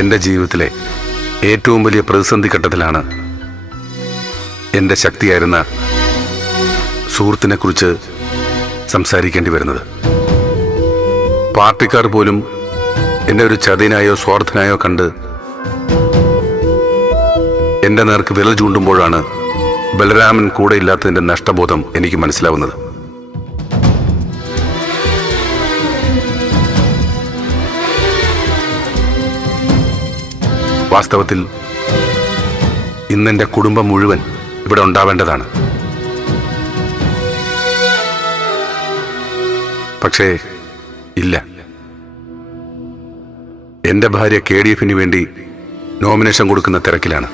എന്റെ ജീവിതത്തിലെ ഏറ്റവും വലിയ പ്രതിസന്ധി ഘട്ടത്തിലാണ് എന്റെ ശക്തിയായിരുന്ന സുഹൃത്തിനെക്കുറിച്ച് സംസാരിക്കേണ്ടി വരുന്നത്. പാർട്ടിക്കാർ പോലും എന്നെ ഒരു ചതിനായോ സ്വാർത്ഥനായോ കണ്ട് എന്റെ നേർക്ക് വിരൽ ചൂണ്ടുമ്പോഴാണ് ബലരാമൻ കൂടെ ഇല്ലാത്തതിന്റെ നഷ്ടബോധം എനിക്ക് മനസ്സിലാവുന്നത്. വാസ്തവത്തിൽ ഇന്നെന്റെ കുടുംബം മുഴുവൻ ഇവിടെ ഉണ്ടാവേണ്ടതാണ്. പക്ഷേ ഇല്ല. എന്റെ ഭാര്യ കെ ഡി എഫിന് വേണ്ടി നോമിനേഷൻ കൊടുക്കുന്ന തിരക്കിലാണ്.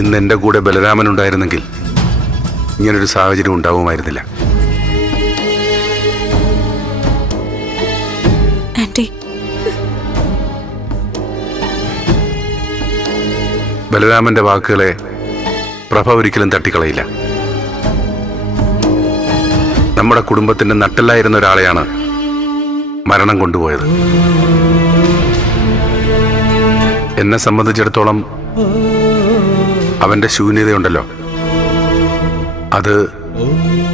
ഇന്ന് എന്റെ കൂടെ ബലരാമൻ ഉണ്ടായിരുന്നെങ്കിൽ ഇങ്ങനൊരു സാഹചര്യം ഉണ്ടാവുമായിരുന്നില്ല. ബലരാമന്റെ വാക്കുകളെ പ്രഭ ഒരിക്കലും തട്ടിക്കളയില്ല. നമ്മുടെ കുടുംബത്തിന്റെ നട്ടല്ലായിരുന്ന ഒരാളെയാണ് മരണം കൊണ്ടുപോയത്. എന്നെ സംബന്ധിച്ചിടത്തോളം അവന്റെ ശൂന്യതയുണ്ടല്ലോ. അത്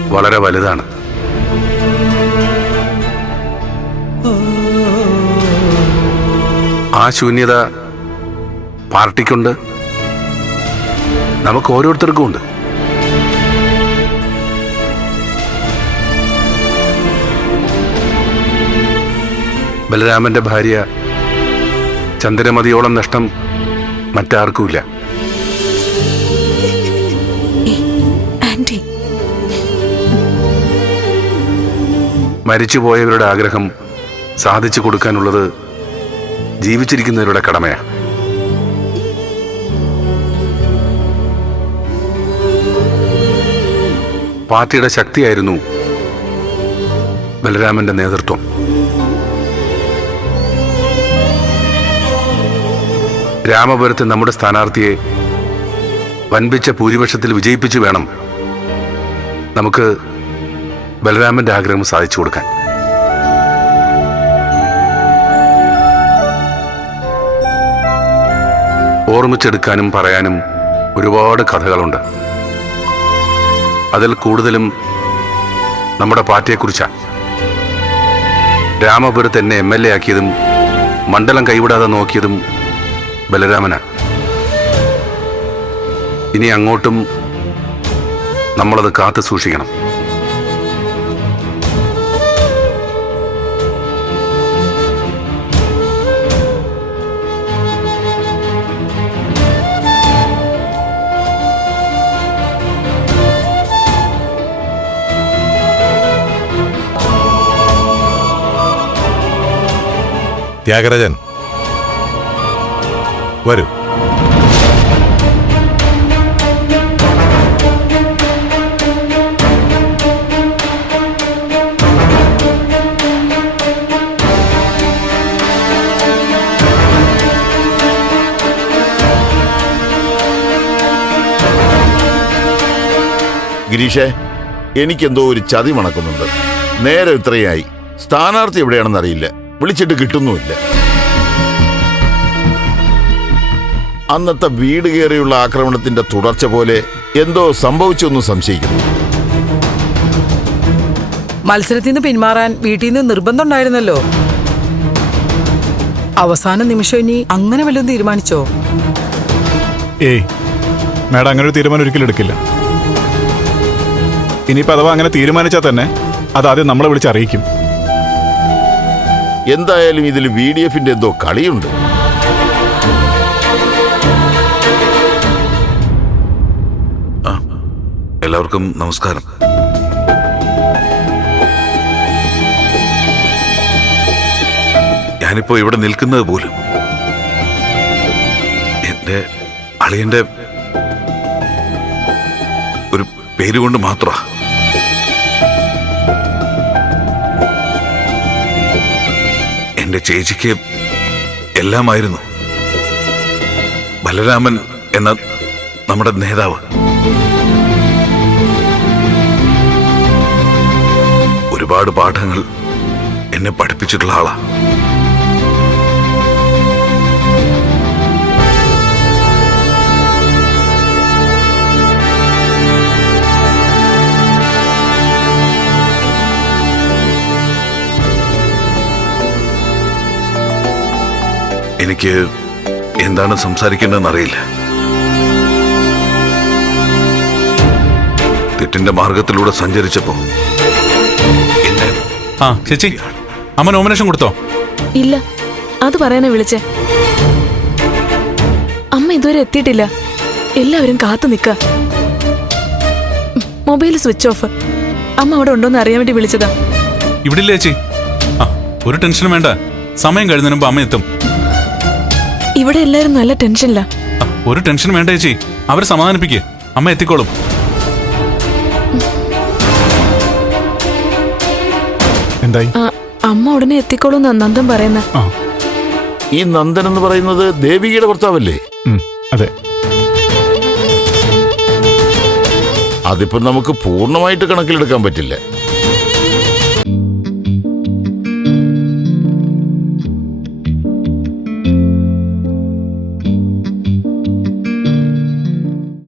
വളരെ വലുതാണ്. ആ ശൂന്യത പാർട്ടിക്കുണ്ട്. നമുക്ക് ഓരോരുത്തർക്കും ഉണ്ട്. ബലരാമന്റെ ഭാര്യ ചന്ദ്രമതിയോളം നഷ്ടം മറ്റാർക്കുമില്ല. മരിച്ചുപോയവരുടെ ആഗ്രഹം സാധിച്ചു കൊടുക്കാനുള്ളത് ജീവിച്ചിരിക്കുന്നവരുടെ കടമയാ പാർട്ടിയുടെ ശക്തിയായിരുന്നു ബലരാമന്റെ നേതൃത്വം. രാമപുരത്ത് നമ്മുടെ സ്ഥാനാർത്ഥിയെ വൻപിച്ച ഭൂരിപക്ഷത്തിൽ വിജയിപ്പിച്ചു വേണം നമുക്ക് ബലരാമന്റെ ആഗ്രഹം സാധിച്ചു കൊടുക്കാൻ. ഓർമ്മിച്ചെടുക്കാനും പറയാനും ഒരുപാട് കഥകളുണ്ട്. അതിൽ കൂടുതലും നമ്മുടെ പാർട്ടിയെക്കുറിച്ചാണ്. രാമപുരത്ത് എന്നെ എം എൽ എ ആക്കിയതും മണ്ഡലം കൈവിടാതെ നോക്കിയതും ബലരാമനാണ്. ഇനി അങ്ങോട്ടും നമ്മളത് കാത്തു സൂക്ഷിക്കണം. ത്യാഗരാജൻ. വരൂ. ഗിരീഷേ എനിക്കെന്തോ ഒരു ചതി മണക്കുന്നുണ്ട്. നേരെ ഇത്രയായി സ്ഥാനാർത്ഥി എവിടെയാണെന്ന് അറിയില്ല വിളിച്ചിട്ട് കിട്ടുന്നുമില്ല. അന്നത്തെ വീട് കയറിയുള്ള ആക്രമണത്തിന്റെ തുടർച്ച പോലെ എന്തോ സംഭവിച്ചൊന്നും സംശയിക്കുന്നു. മത്സരത്തിൽ നിന്ന് പിന്മാറാൻ വീട്ടിൽ നിന്ന് നിർബന്ധം ഉണ്ടായിരുന്നല്ലോ. അവസാന നിമിഷം ഇനി അങ്ങനെ വല്ലതും തീരുമാനിച്ചോ? ഏയ് മാഡം അങ്ങനെ ഒരു തീരുമാനം ഒരിക്കലും എടുക്കില്ല. ഇനിയിപ്പോൾ അഥവാ അങ്ങനെ തീരുമാനിച്ചാൽ തന്നെ അതാദ്യം ആദ്യം നമ്മളെ വിളിച്ച് അറിയിക്കും എന്തായാലും ഇതിൽ വി ഡി എഫിന്റെ എന്തോ കളിയുണ്ട്. എല്ലാവർക്കും നമസ്കാരം. ഞാനിപ്പോ ഇവിടെ നിൽക്കുന്നത് പോലും എന്റെ അളിയന്റെ ഒരു പേരുകൊണ്ട് മാത്ര. എന്റെ ചേച്ചിക്ക് എല്ലാമായിരുന്നു. ബലരാമൻ എന്ന നമ്മുടെ നേതാവ്. ഒരുപാട് പാഠങ്ങൾ എന്നെ പഠിപ്പിച്ചിട്ടുള്ള ആളാ. എനിക്ക് എന്താണ് സംസാരിക്കേണ്ടതെന്ന് അറിയില്ല തെറ്റിന്റെ മാർഗത്തിലൂടെ സഞ്ചരിച്ചപ്പോ എന്നെ ആ ചേച്ചി അമ്മ നോമിനേഷൻ കൊടുത്തോ? ഇല്ല അത് പറയാനാ വിളിച്ചേ. അമ്മ ഇതുവരെ എത്തിയിട്ടില്ല. എല്ലാവരും കാത്തു നിക്ക. Mobile switch off. അമ്മ അവിടെ ഉണ്ടോന്ന് അറിയാൻ വേണ്ടി വിളിച്ചതാ. ഇവിടെ ഇല്ല ചേച്ചി? ആ ഒരു ടെൻഷനും വേണ്ട. സമയം കഴിഞ്ഞതിനുമ്പോ അമ്മ എത്തും. ഇവിടെ എല്ലാരും നല്ല ടെൻഷനില്ല ഒരു ടെൻഷൻ വേണ്ട ചേച്ചി. അവരെ സമാധാനിപ്പിക്കേ. അമ്മ എത്തിക്കോളും. എന്തായി? ആ, അമ്മ ഉടനെ എത്തിക്കോളൂ നന്ദൻ പറയുന്ന. ആ. ഈ നന്ദൻ എന്ന് പറയുന്നത് ദേവികയുടെ ഭർത്താവല്ലേ? ഉം, അതെ. അതിപ്പോ നമുക്ക് പൂർണമായിട്ട് കണക്കിലെടുക്കാൻ പറ്റില്ല.